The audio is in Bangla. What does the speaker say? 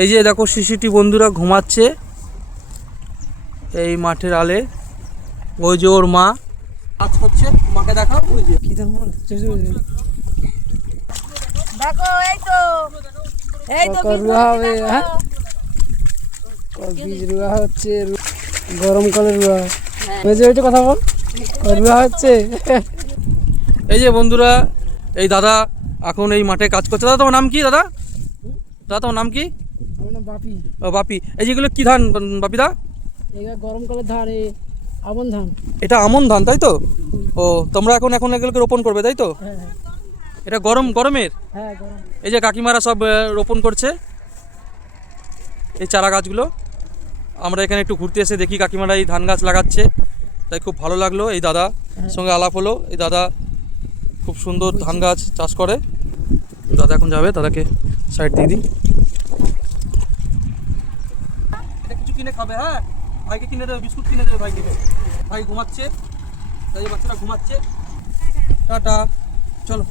এই যে দেখো শিশুটি বন্ধুরা ঘুমাচ্ছে এই মাঠের আলে। ওই যে ওর মা কাজ করছে, মাকে দেখাও। ওই যে কি দেখো রুয়া হবে, হ্যাঁ বীজ রুয়া হচ্ছে, গরমকালে রুয়া ওইটা কথা বল, রুয়া হচ্ছে। এই যে বন্ধুরা এই দাদা এখন এই মাঠে কাজ করছে। দাদা তোমার নাম কি? দাদা দাদা তোমার নাম কি? বাপি। ও বাপি, এই যেগুলো কি ধান বাপিদা? এটা গরমকালের ধান, আমন ধান। এটা আমন ধান তাই তো? ও তোমরা এখন এগুলোকে রোপণ করবে তাই তো? এটা গরমের। এই যে কাকিমারা সব রোপণ করছে এই চারা গাছগুলো। আমরা এখানে একটু ঘুরতে এসে দেখি কাকিমারা এই ধান গাছ লাগাচ্ছে, তাই খুব ভালো লাগলো। এই দাদা সঙ্গে আলাপ হলো। এই দাদা খুব সুন্দর ধান গাছ চাষ করে। দাদা এখন যাবে, দাদাকে সাইড দিয়ে দিই। এটা কিছু কিনে খাবে, হ্যাঁ ভাইকে কিনে দেবে, বিস্কুট কিনে দেবে ভাইকে। ভাই ঘুমাচ্ছে, তাই বাচ্চারা ঘুমাচ্ছে। টাটা, চলো।